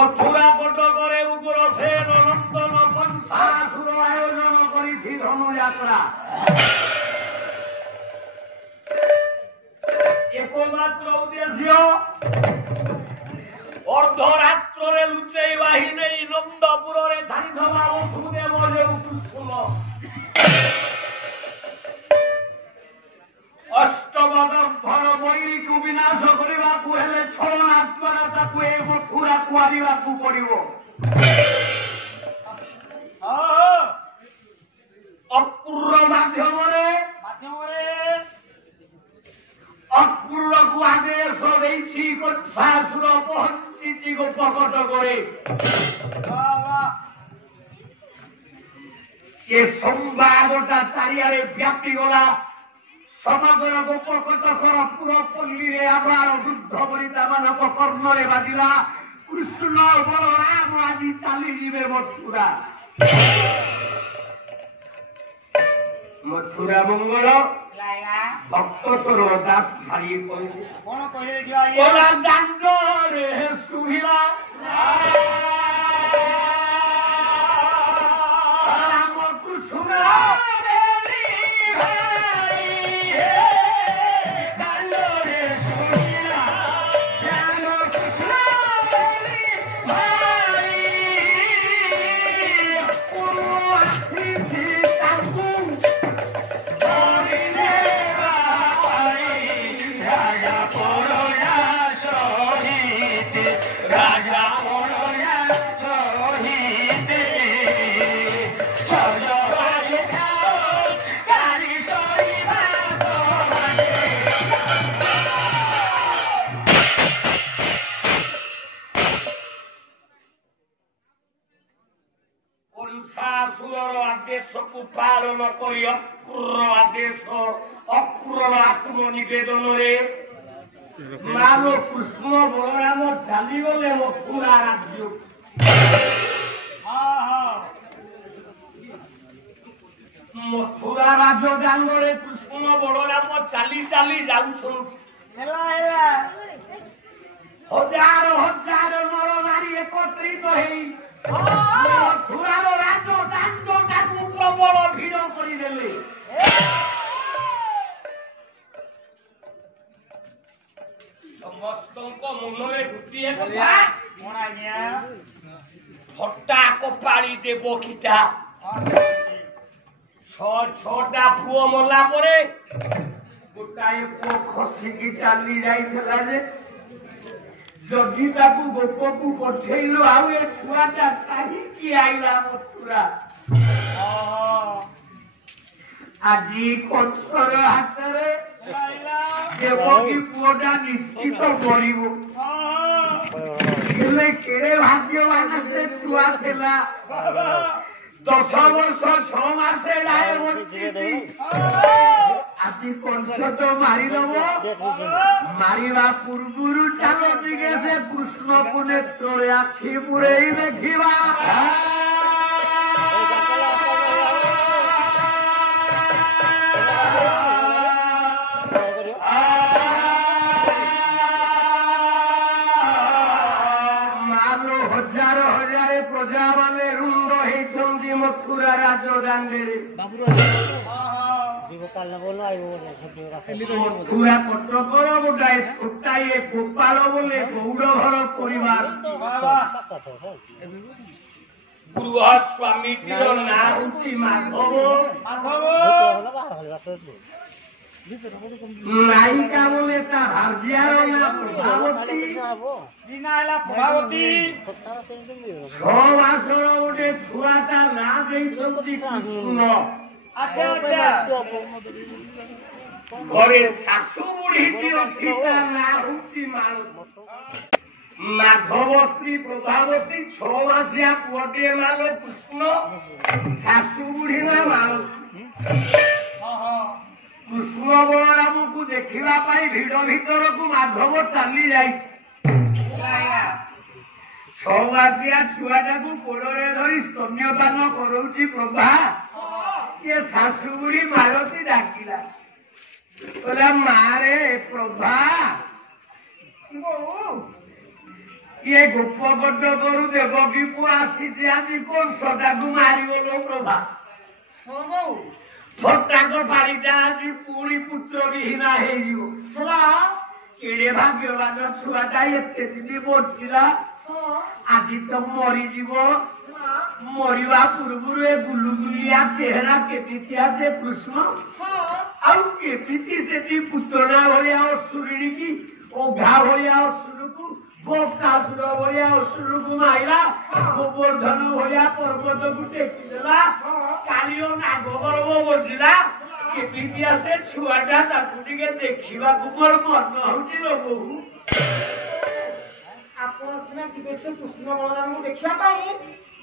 মথুরা কটকরে উগ্রসেন নন্দন কংসাসুর আয়োজন করেছি ধনুযাত্রা। একমাত্র উদ্দেশ্য অর্ধরাত্রে লুচেই বাহিনী নন্দপুরে ছাড়িথবা বসুদেব কৃষ্ণ অষ্টবদম্ভর বৈরিକୁ ବିନାଶ କରିବାକୁ ହେଲେ ଛଳନାତ୍ମା ତାକୁ ଏ ମଥୁରାକୁ ଆଣିବାକୁ ପଡିବ। ଅକ୍ରୁର ମାଧ୍ୟମରେ ଅକ୍ରୁରକୁ ଆଦେଶ ଦେଇଛି କଂସାସୁର ପହଞ୍ଚିଛି ଗୋପକଟକରେ। ଏ ସମ୍ବାଦଟା ଚାରିଆଡେ ବ୍ୟାପିଗଲା। ସମଗ୍ର ଗୋପକଟକର ପୁରପଲ୍ଲୀରେ ଆବାଳ ବୃଦ୍ଧ ବନିତା ମାନଙ୍କ କର୍ଣ୍ଣରେ ବାଜିଲା କୃଷ୍ଣ ବଳରାମ ଆଜି ଚାଲିଯିବେ ମଥୁରା। ମଥୁରା ମଙ୍ଗଳ ଭକ୍ତ ତୋର ଦାସ ଛାଡ଼ି କହିଲେ କଣ କହିଲେ ଦାଣ୍ଡରେ ଶୁଭିଲା ରାମ କୃଷ୍ଣ ଆଦେଶକୁ ପାଳନ କରି ଅକ୍ରୁର ଆଦେଶ ଅକ୍ରୁର ଆତ୍ମନିବେଦନରେ ମାଲ କୃଷ୍ଣ ବଳରାମ ଚାଲିଗଲେ ମଥୁରା ରାଜ୍ୟ। ମଥୁରା ରାଜ ଦାଣ୍ଡରେ କୃଷ୍ଣ ବଳରାମ ଚାଲି ଚାଲି ଯାଉଛନ୍ତି। ହଜାର ହଜାର ନର ନାରୀ ଏକତ୍ରିତ ହେଇ ମଥୁରାର ରାଜ ଦାଣ୍ଡଟାକୁ ପ୍ରବଳ ଭିଡ଼ କରିଦେଲେ। ସମସ୍ତଙ୍କ ମନରେ ଗୋଟିଏ କଥା ଥଟ୍ଟା କପାଳି ଦେବ ଖିଟା। ଛଅଟା ପୁଅ ମଲା ପରେ ଗୋଟାଏ ପୁଅ ଖସିକି ଚାଲି ଯାଇଥିଲା ଯେ ଯଦି ତାକୁ ଗୋପକୁ ପଠେଇଲୁ ଆଉ ଏ ଛୁଆଟା କାହିଁକି ଆଇଲା ମଥୁରା। ଆଜି କଂସର ହାତରେ ଦେବକୀ ପୁଅଟା ନିଶ୍ଚିତ ମରିବ। ହେଲେ କେଡ଼େ ଭାଗ୍ୟବାନ ସେ ଛୁଆ ଥିଲା। 10 ବର୍ଷ 6 ମାସ ଯାଏ ବଞ୍ଚିଛି। ଆଜି କଂସ ତ ମାରିଦବ। ମାରିବା ପୂର୍ବରୁ ଚାଲ ଟିକେ ସେ କୃଷ୍ଣକୁ ନେତ୍ରରେ ଆଖି ପୁରେଇ ଦେଖିବା। ହଜାର ହଜାର ପ୍ରଜା ମାନେ ରୁଣ୍ଡ ହେଇଛନ୍ତି ମଥୁରା ରାଜ ଦାଣ୍ଡରେ। ମଥୁରା କଟକର ଗୋଟାଏ ଛୋଟାଏ ଗୋପାଳ ବୋଲେ ଗୌଡ଼ ଘର ପରିବାର। ଗୃହ ସ୍ୱାମୀଟିର ନାଁ ହଉଛି ମାଧବ। ନାୟିକା ବୋଲେ ତା ଭାର୍ଯ୍ୟାର ନାଁ ପ୍ରଭାବତୀ। 6 ମାସର ଗୋଟେ ଛୁଆଟା ନାଁ ଦେଇଛନ୍ତି କୃଷ୍ଣ। ଘରେ ଶାଶୁ ବୁଢୀଟି ଅଛି ତା ନାଁ ହଉଛି ମାଳତୀ। ମାଧବ ସ୍ତ୍ରୀ ପ୍ରଭାବତୀ 6 ମାସିଆ ପୁଅଟିଏ ମାଲ କୃଷ୍ଣ। ଶାଶୁ ବୁଢୀ ନା ମାଳତୀ। କୃଷ୍ଣ ବଳରାମକୁ ଦେଖିବା ପାଇଁ ଭିଡ ଭିତରକୁ ମାଧବ ଚାଲି ଯାଇଛି। 6 ମାସିଆ ଛୁଆଟାକୁ କୋଳରେ ଧରି ସ୍ତନ୍ୟପାନ କରଉଛି ପ୍ରଭା। କିଏ ଶାଶୁ ବୁଢୀ ମାଳତୀ ଡାକିଲା କହିଲା ମାରେ ପ୍ରଭା ये गोपगड्ड करू देवकी पुଅ ଆସିଛି ଆଜି କଂସଟାକୁ ମାରିଗଲ ପ୍ରଭା। ଫଟାକ ପାଳିଟା ଆଜି ପୁଣି ପୁତ୍ର ବିହୀନା ହେଇଯିବ। କେଡେ ଭାଗ୍ୟବାନ ଛୁଆଟା ଏତେ ଦିନ ବଞ୍ଚିଲା ଆଜି ତ ମରିଯିବ। ମରିବା ପୂର୍ବରୁ ଏ ଗୁଲୁଗୁଲିଆ ଚେହେରା କେମିତିଆ ସେ କୃଷ୍ଣ ଆଉ କେମିତି ସେଠି ପୁତଳା ଭଳିଆ ଅସୁରୁଣୀ କି ଅଘା ଭଳିଆ ଅସୁରକୁ ବକାସୁର ଭଳିଆ ଅସୁରକୁ ମାଇଲା ଗୋବର୍ଦ୍ଧନ ଭଳିଆ ପର୍ବତକୁ ଟେକିଦେଲା କାଳିଅ ନାଗ ଗର୍ବ ବସିଲା। କେମିତିଆ ସେ ଛୁଆଟା ତାକୁ ଟିକେ ଦେଖିବାକୁ ମୋର ମନ ହଉଛି ଲୋ ବୋହୁ। ଆପଣ ସିନା ଯିବେ ସେ କୃଷ୍ଣ ବଳରାମଙ୍କୁ ଦେଖିବା ପାଇଁ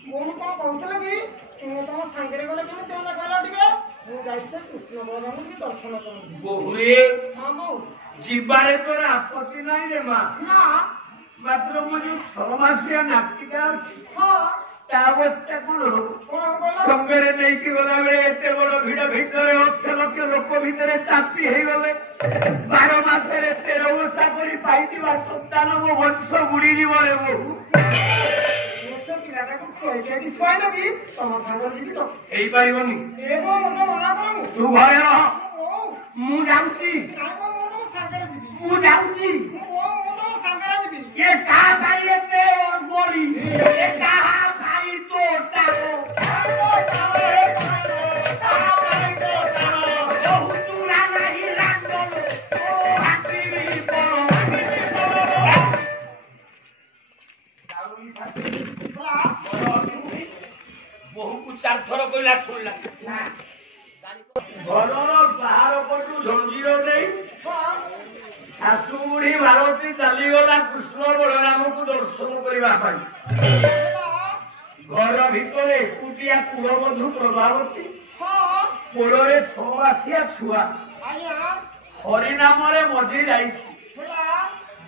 ବୋହୁ କଣ କହୁଥିଲେ କି ମୁଁ ତମ ସାଙ୍ଗରେ ଗଲେ କେମିତି ମଜା କହିଲ ଟିକେ ମୁଁ ଯାଇ ସେ କୃଷ୍ଣ ବଳରାମଙ୍କୁ ଟିକେ ଦର୍ଶନ କରୁଛି। ବୋହୁରେ ହଁ ବୋହୁ ଯିବାରେ ତୋର ଆପତ୍ତି ନାହିଁ ରେ ମା। ନା ମାତ୍ର ମୁଁ ଯୋଉ 6 ମାସିଆ ନାତିଟା ଅଛି ହଁ ତା ଅବସ୍ଥା କଣ କଣ କହିଲ ସଙ୍ଗରେ ନେଇକି ଗଲାବେଳେ ଏତେ ବଡ ଭିଡ ଭିତରେ 8 ଲକ୍ଷ ଲୋକ ଭିତରେ ଚାପି ହେଇଗଲେ 12 ମାସରେ 13 ଓଷା କରି ପାଇଥିବା ସନ୍ତାନ ମୋ ବଂଶ ବୁଡିଯିବ ରେ ବୋହୁ। ସେ ପିଲାଟାକୁ କହିକି ଶୁଆଇଲ କି ତମ ସାଙ୍ଗରେ ଯିବି ତ ହେଇପାରିବନି। ଏ ବୋହୁ ମତେ ମନା କର ତୁ ଘରେ ରହ ବୋହୁ ମୁଁ ଯାଉଛି ନାଇଁ ବୋହୁ ମୁଁ ତମ ସାଙ୍ଗରେ ଯିବି ମୁଁ ଯାଉଛି। ବୋହୁ ମୁଁ ତମ ସାଙ୍ଗରେ ଯିବି ये कहा भाई एते बोली ये कहा भाई तो तारो बहुतुरा नहीं रांगलो ओ हाथी परो दाउरी साथी बहु को 4 थर कइला सुनला घरर बाहर पटु झंझीर नहीं शाशु बुढ़ी भारती चलीगला कृष्ण बलरामको दर्शन करने घर भितर एकुटिया कुलबधू प्रभावती कोड़े 6 मासिया छुआ हरि नाम मजी जाई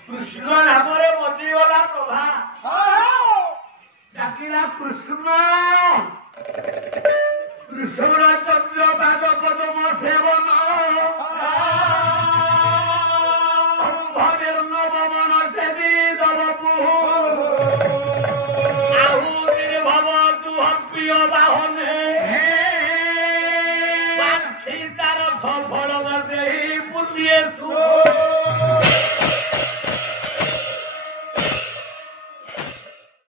कृष्ण नाम मजीगला प्रभा डाकिला कृष्ण